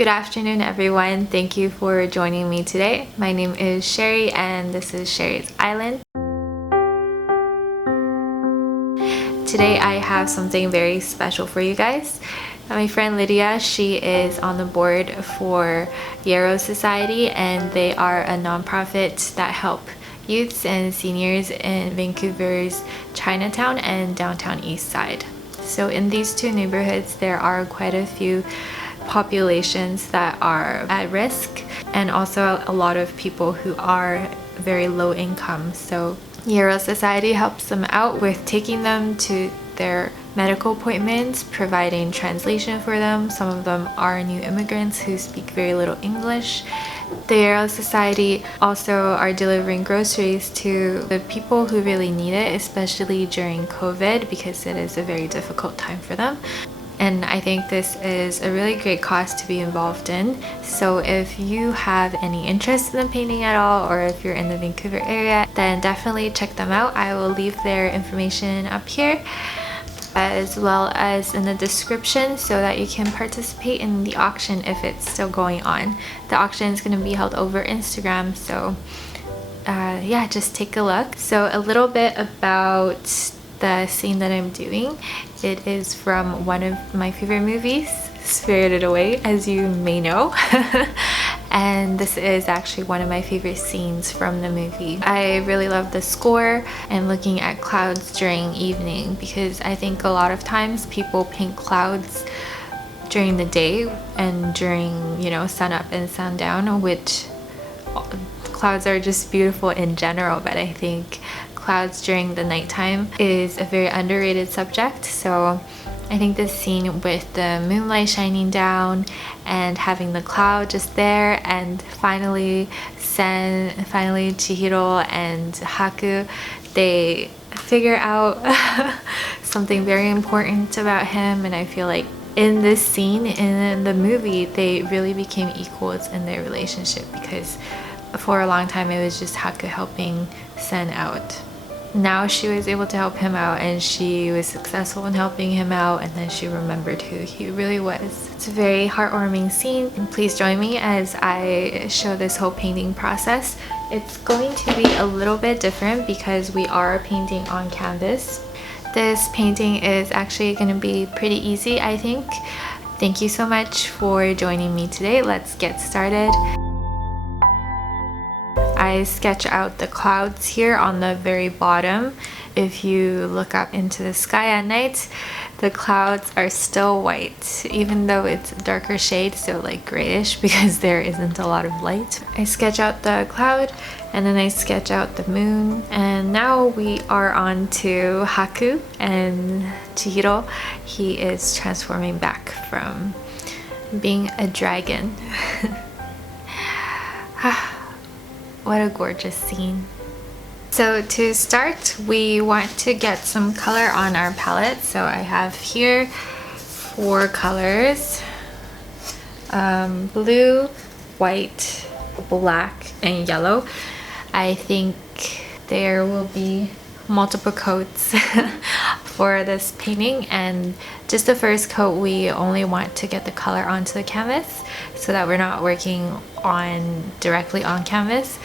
Good afternoon, everyone. Thank you for joining me today. My name is Sherry and this is Sherry's Island. Today I have something very special for you guys. My friend Lydia, she is on the board for Yarrow Society, and they are a nonprofit that help youths and seniors in Vancouver's Chinatown and downtown east side. So in these two neighborhoods, there are quite a few populations that are at risk, and also a lot of people who are very low income. So Yarrow Society helps them out with taking them to their medical appointments, providing translation for them. Some of them are new immigrants who speak very little English. The Yarrow Society also are delivering groceries to the people who really need it, especially during COVID, because it is a very difficult time for them. And I think this is a really great cause to be involved in. So if you have any interest in the painting at all, or if you're in the Vancouver area, then definitely check them out. I will leave their information up here, as well as in the description, so that you can participate in the auction if it's still going on. The auction is going to be held over Instagram, so yeah, just take a look. So a little bit about the scene that I'm doing. It is from one of my favorite movies, Spirited Away, as you may know. And this is actually one of my favorite scenes from the movie. I really love the score and looking at clouds during evening, because I think a lot of times people paint clouds during the day and during, sun up and sundown, which clouds are just beautiful in general, but I think clouds during the nighttime is a very underrated subject. So I think this scene with the moonlight shining down and having the cloud just there, and finally Chihiro and Haku, they figure out something very important about him. And I feel like in this scene in the movie, they really became equals in their relationship, because for a long time it was just Haku helping Sen out. Now she was able to help him out, and she was successful in helping him out, and then she remembered who he really was. It's a very heartwarming scene, and please join me as I show this whole painting process. It's going to be a little bit different because we are painting on canvas. This painting is actually going to be pretty easy, I think. Thank you so much for joining me today. Let's get started. I sketch out the clouds here on the very bottom. If you look up into the sky at night, the clouds are still white, even though it's a darker shade, so like grayish, because there isn't a lot of light. I sketch out the cloud, and then I sketch out the moon. And now we are on to Haku and Chihiro. He is transforming back from being a dragon. What a gorgeous scene. So to start, we want to get some color on our palette. So I have here 4 colors: blue, white, black, and yellow. I think there will be multiple coats for this painting, and just the first coat we only want to get the color onto the canvas so that we're not working directly on canvas.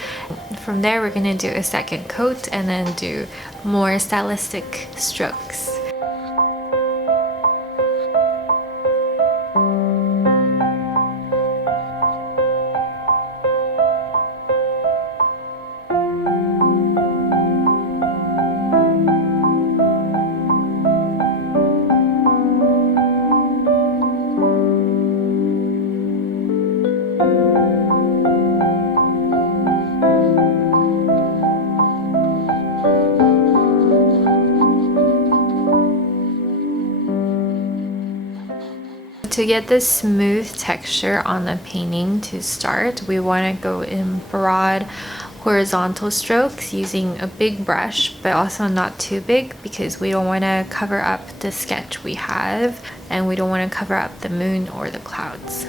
From there we're going to do a second coat and then do more stylistic strokes. To get the smooth texture on the painting to start, we want to go in broad horizontal strokes using a big brush, but also not too big, because we don't want to cover up the sketch we have, and we don't want to cover up the moon or the clouds.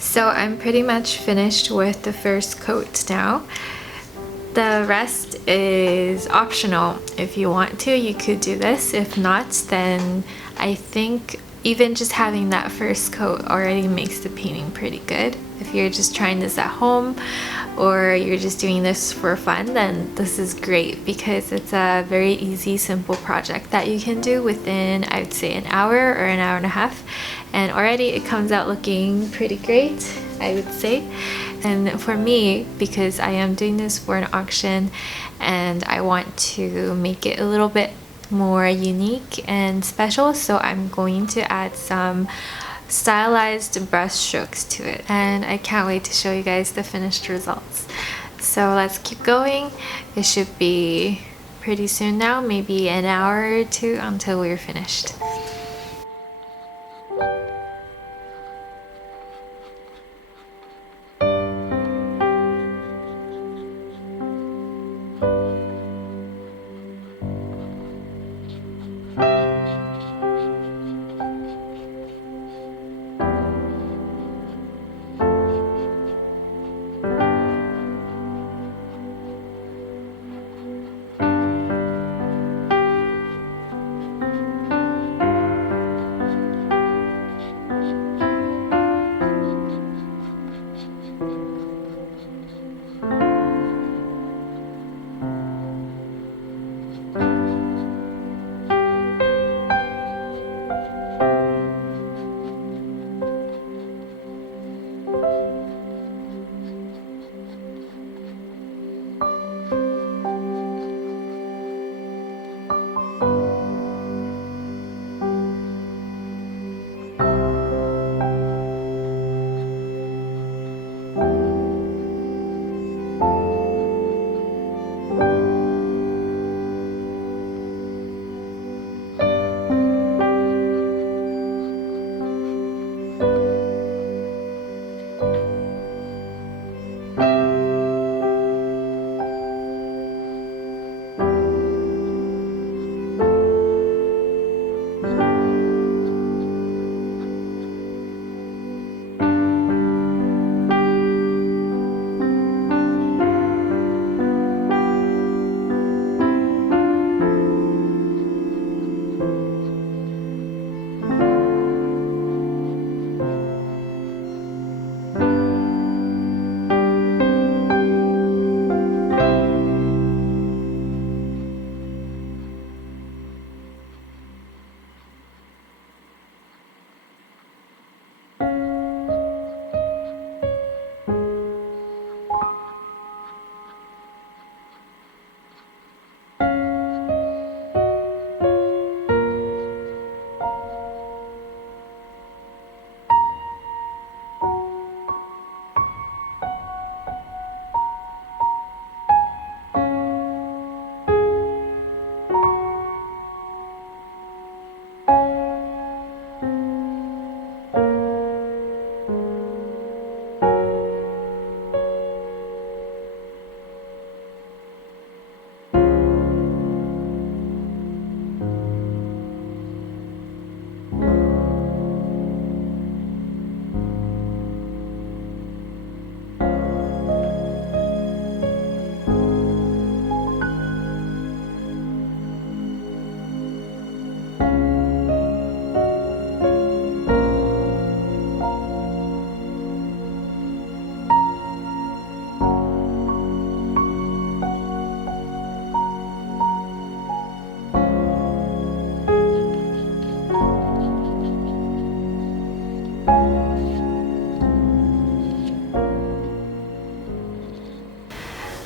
So I'm pretty much finished with the first coat now. The rest is optional. If you want to, you could do this. If not, then I think even just having that first coat already makes the painting pretty good. If you're just trying this at home or you're just doing this for fun, then this is great because it's a very easy, simple project that you can do within, I would say, an hour or an hour and a half. And already it comes out looking pretty great, I would say. And for me, because I am doing this for an auction and I want to make it a little bit more unique and special, so I'm going to add some stylized brush strokes to it, and I can't wait to show you guys the finished results. So let's keep going. It should be pretty soon now, maybe an hour or two until we're finished.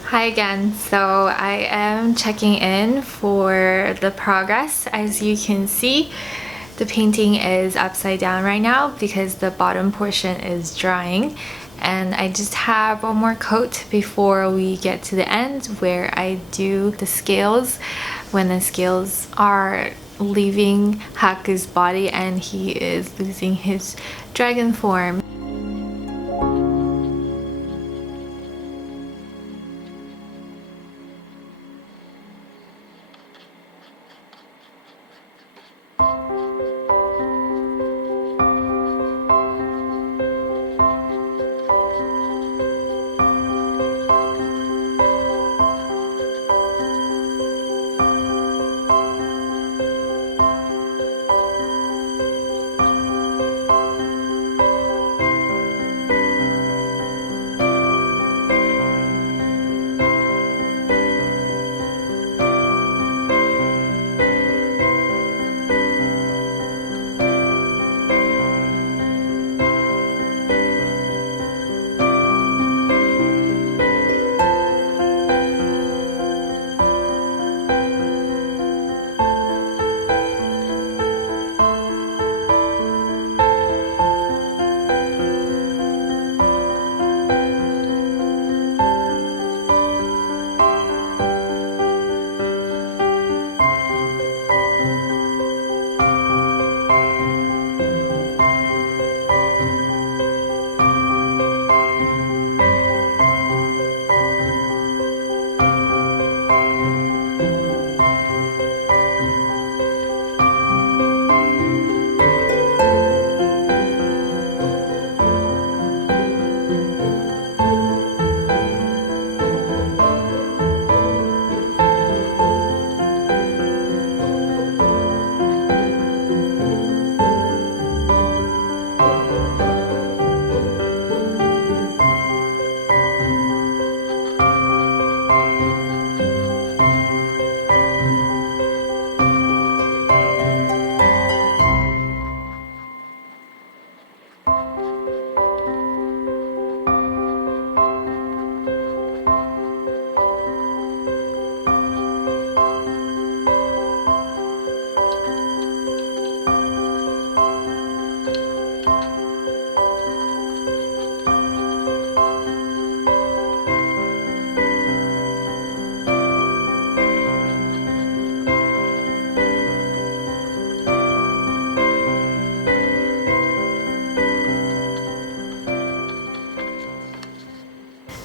Hi again. So I am checking in for the progress. As you can see, the painting is upside down right now because the bottom portion is drying, and I just have one more coat before we get to the end where I do the scales. When the scales are leaving Haku's body and he is losing his dragon form.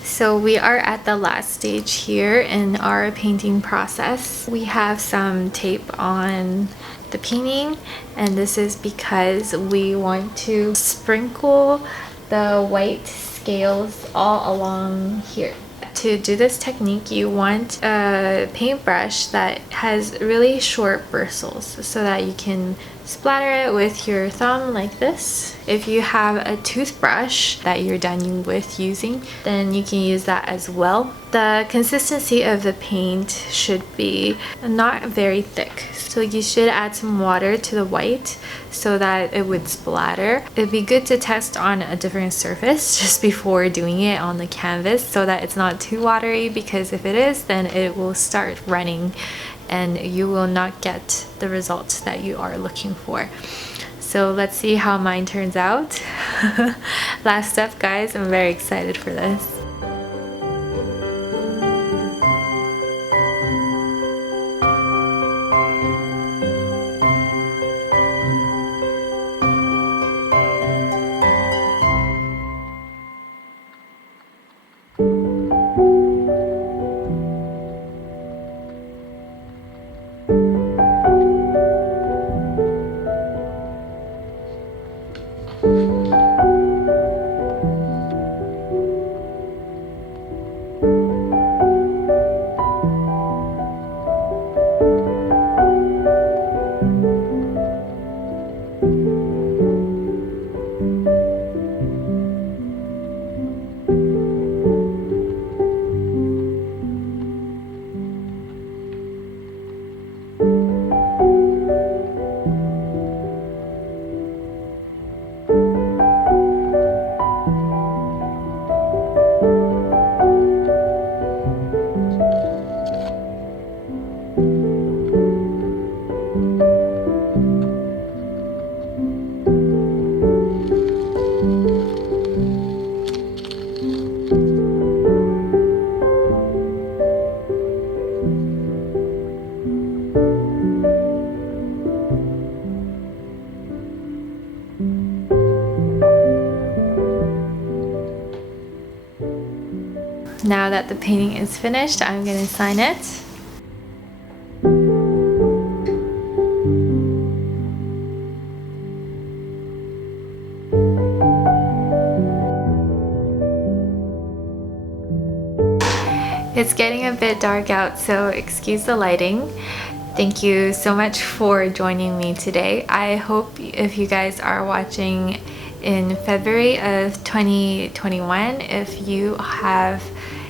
So we are at the last stage here in our painting process. We have some tape on the painting, and this is because we want to sprinkle the white scales all along here. To do this technique, you want a paintbrush that has really short bristles so that you can splatter it with your thumb like this. If you have a toothbrush that you're done with using, then you can use that as well. The consistency of the paint should be not very thick, so you should add some water to the white so that it would splatter. It'd be good to test on a different surface just before doing it on the canvas so that it's not too watery, because if it is, then it will start running and you will not get the results that you are looking for. So let's see how mine turns out. Last step, guys. I'm very excited for this. Now that the painting is finished, I'm gonna sign it. It's getting a bit dark out, so excuse the lighting. Thank you so much for joining me today. I hope if you guys are watching in February of 2021, if you have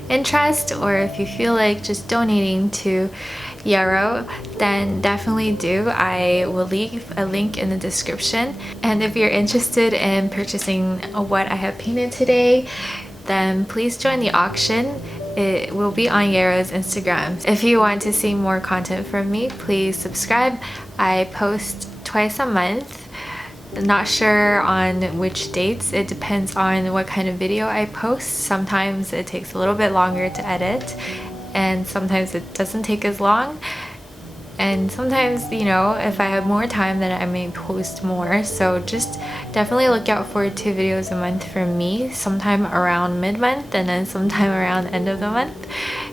interest or if you feel like just donating to Yarrow, then definitely do. I will leave a link in the description. And if you're interested in purchasing what I have painted today, then please join the auction. It will be on Yarrow's Instagram. If you want to see more content from me, please subscribe. I post twice a month. Not sure on which dates. It depends on what kind of video I post. Sometimes it takes a little bit longer to edit, and sometimes it doesn't take as long. And sometimes, you know, if I have more time, then I may post more. So just definitely look out for 2 videos a month from me, sometime around mid-month and then sometime around end of the month,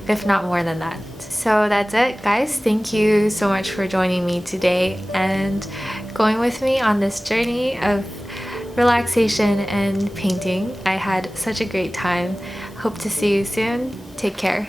if not more than that. So that's it, guys. Thank you so much for joining me today and going with me on this journey of relaxation and painting. I had such a great time. Hope to see you soon. Take care.